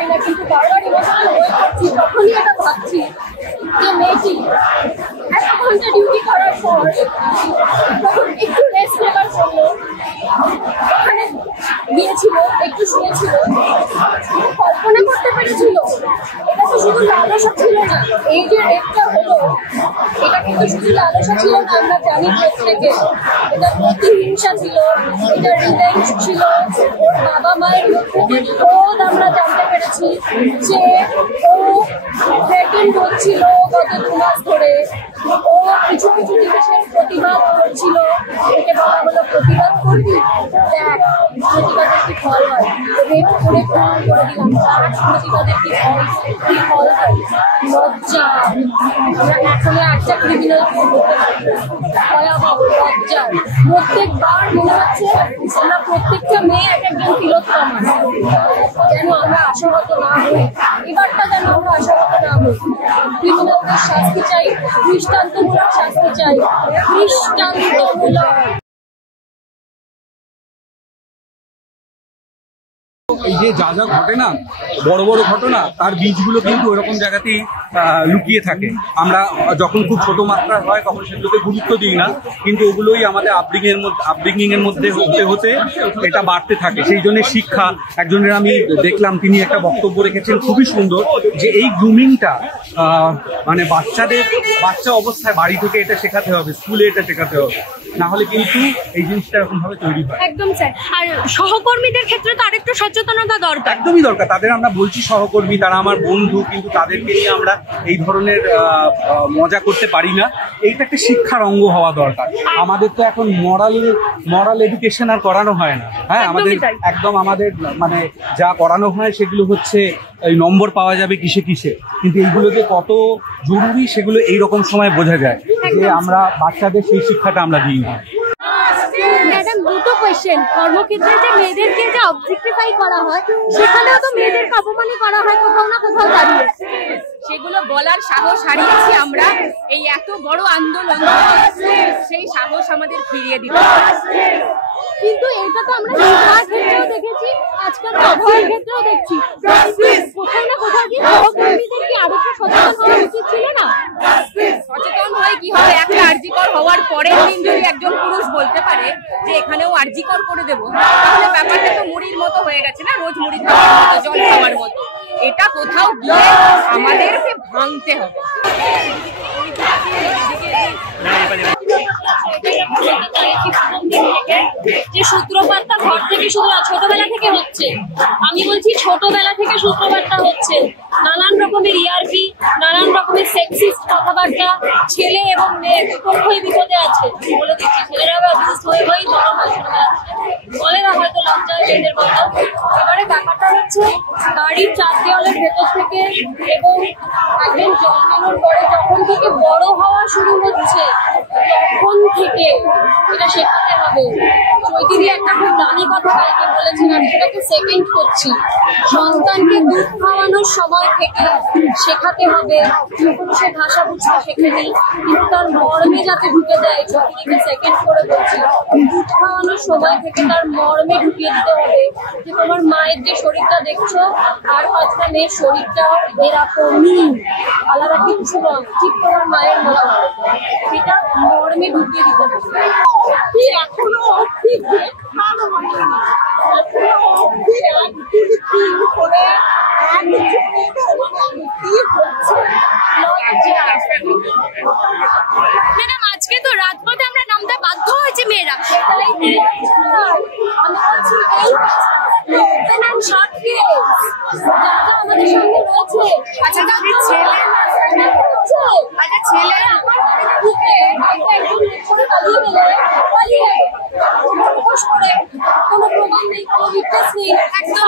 জানি না, কিন্তু বারবার ইমোশনাল হয়ে পড়ছি তখনই এটা ভাবছি যে মেয়েটি এত ঘন্টা ডিউটি করার পর তখন একটু রেস্ট নেবার জন্য ওখানে গিয়েছিল, একটু শুয়েছিল, কল্পনা করতে পেরেছিল এটা তো শুধু লালসা ছিল না, এই যে রেপটা হলো এটা কিন্তু শুধু লালসা ছিল না, আমরা জানি প্রত্যেকে এটা প্রতিহিংসা ছিল, এটা রিভেঞ্জ ছিল। ওর বাবা মায়ের ক্রোধ আমরা জানতে পেরেছি যে ও থ্রেটেন্ড হচ্ছিল গত 2 মাস ধরে। ও কিছু কিছু জিনিসের প্রতিবাদ করছিল, একে বলা হলো প্রতিবাদ করবি, দেখ প্রতিবাদের কি ফল হয়, রেপ করে প্রমাণ করে দিলাম তার প্রতিবাদের কি ফল হয়, লজ্জা। আমরা এখনো একটা ক্রিমিনাল ভয়াবহ লজ্জার প্রত্যেকবার মনে হচ্ছে আমরা প্রত্যেকটা মেয়ে এক একজন তিলোত্তমা, যেন আমরা আশাহত না হই, এবারটা যেন আমরা আশাহত না হই। ক্রিমিনালদের শাস্তি চাই, দৃষ্টান্তমূলক শাস্তি চাই, দৃষ্টান্তমূলক। এই যে যা যা ঘটে না, বড় বড় ঘটনা, তার বীজগুলো কিন্তু ওইরকম জায়গাতেই লুকিয়ে থাকে। আমরা যখন খুব ছোট মাত্রায় হয় তখন সেগুলোতে গুরুত্ব দিই না, কিন্তু ওগুলোই আমাদের আপব্রিঙ্গিং এর মধ্যে হতে হতে এটা বাড়তে থাকে। সেই জন্য শিক্ষা, একজনের আমি দেখলাম তিনি একটা বক্তব্য রেখেছেন খুবই সুন্দর, যে এই গ্রুমিংটা মানে বাচ্চা অবস্থায় বাড়ি থেকে এটা শেখাতে হবে, স্কুলে এটা শেখাতে হবে, না হলে কিন্তু এই জিনিসটা এরকম ভাবে তৈরি হয়। একদম স্যার। আর সহকর্মীদের ক্ষেত্রে তো আরেকটু সচেতনতা দরকার। একদমই দরকার। তাদের আমরা বলছি সহকর্মী, তারা আমার বন্ধু, কিন্তু তাদেরকে নিয়ে আমরা এই ধরনের মজা করতে পারি না। এইটা একটা শিক্ষার অঙ্গ হওয়া দরকার। আমাদের তো এখন মরাল এডুকেশন আর করানো হয় না। হ্যাঁ, আমাদের একদম আমাদের মানে যা করানো হয় সেগুলো হচ্ছে এই নম্বর পাওয়া যাবে কিসে কিসে, কিন্তু এইগুলোকে কত জরুরি সেগুলো এইরকম সময় বোঝা যায় যে আমরা বাচ্চাদের সেই শিক্ষাটা আমরা দিই না। ম্যাডাম, দুটো কোয়েশ্চেন। কর্মক্ষেত্রে যে মেয়েদেরকে যে অবজেক্টিফাই করা হয়, সেখানেও তো মেয়েদেরকে অপমানই করা হয় কোথাও না কোথাও দাঁড়িয়ে। সেগুলো বলার সাহস হারিয়েছি আমরা, এই এত বড় আন্দোলন সেই সাহস আমাদের ফিরিয়ে দিতে। কিন্তু এটা তো আমরা শিক্ষার ক্ষেত্রেও দেখেছি, আজকাল অভয়ের ক্ষেত্রেও দেখছি। কোথাও না কোথাও কি সহকর্মীদের কি আরো একটু সচেতন হওয়া উচিত ছিল না? সচেতন হয়ে কি হবে, একটা আরজিকর হওয়ার পরের দিন যদি একজন পুরুষ বলতে পারে যে এখানেও আরজিকর করে দেবো, তাহলে ব্যাপারটা তো মুড়ির মতো হয়ে গেছে না, রোজ মুড়ি খাওয়ার মতো, জল খাওয়ার মতো। এটা কোথাও গিয়ে আমাদেরকে ভাঙতে হবে। যে সূত্রপাতটা ঘর থেকে শুধু ছোটবেলা থেকে হচ্ছে, আমি বলছি ছোটবেলা থেকে সূত্রপাতটা হচ্ছে। নানান রকমের ইয়ার্কি, নানান রকমের সেক্সিস্ট কথাবার্তা, ছেলে এবং মেয়ে দুটোই বিপদে আছে। বলে দিচ্ছি, ছেলেরা অ্যাবিউজড হয়ে জমা হয় ছোটবেলা থেকে, বলে না হয়তো লজ্জায় মেয়েদের কথা। এবারে ব্যাপারটা হচ্ছে বাড়ির 4 দেওয়ালের ভেতর থেকে এবং একদিন জন্মানোর পরে যখন থেকে বড় হওয়া শুরু হচ্ছে তখন থেকে এটা শেখাতে হবে। চৈতিরি একটা খুব দামি কথা কালকে বলেছিলাম, সেটাকে সেকেন্ড করছি। সন্তানকে দুধ খাওয়ানোর সময় থেকে শেখাতে হবে, সে ভাষা বুঝতে শেখেনি কিন্তু তার মর্মে যাতে ঢুকে যায়। চৈতিরিকে সেকেন্ড করে বলছি, দুধ খাওয়ানোর সময় থেকে তার মর্মে ঢুকিয়ে দিতে হবে যে তোমার মায়ের যে শরীরটা দেখছো আর 5টা মেয়ের শরীরটাও এরকমই, আলাদা কিচ্ছু নয়, ঠিক তোমার মায়ের মতো। সেটা মর্মে ঢুকিয়ে দিতে হবে। এখনো অব্দি ভালো মানে ম্যাডাম, আজকে তো রাজপথে আমরা নামতে বাধ্য হয়েছি মেয়েরা। আমি বলছি আমাদের সঙ্গে রয়েছে। আচ্ছা, ছেলে কোনো প্রমাণ নেই, কোনো বিকাশ নেই, একদম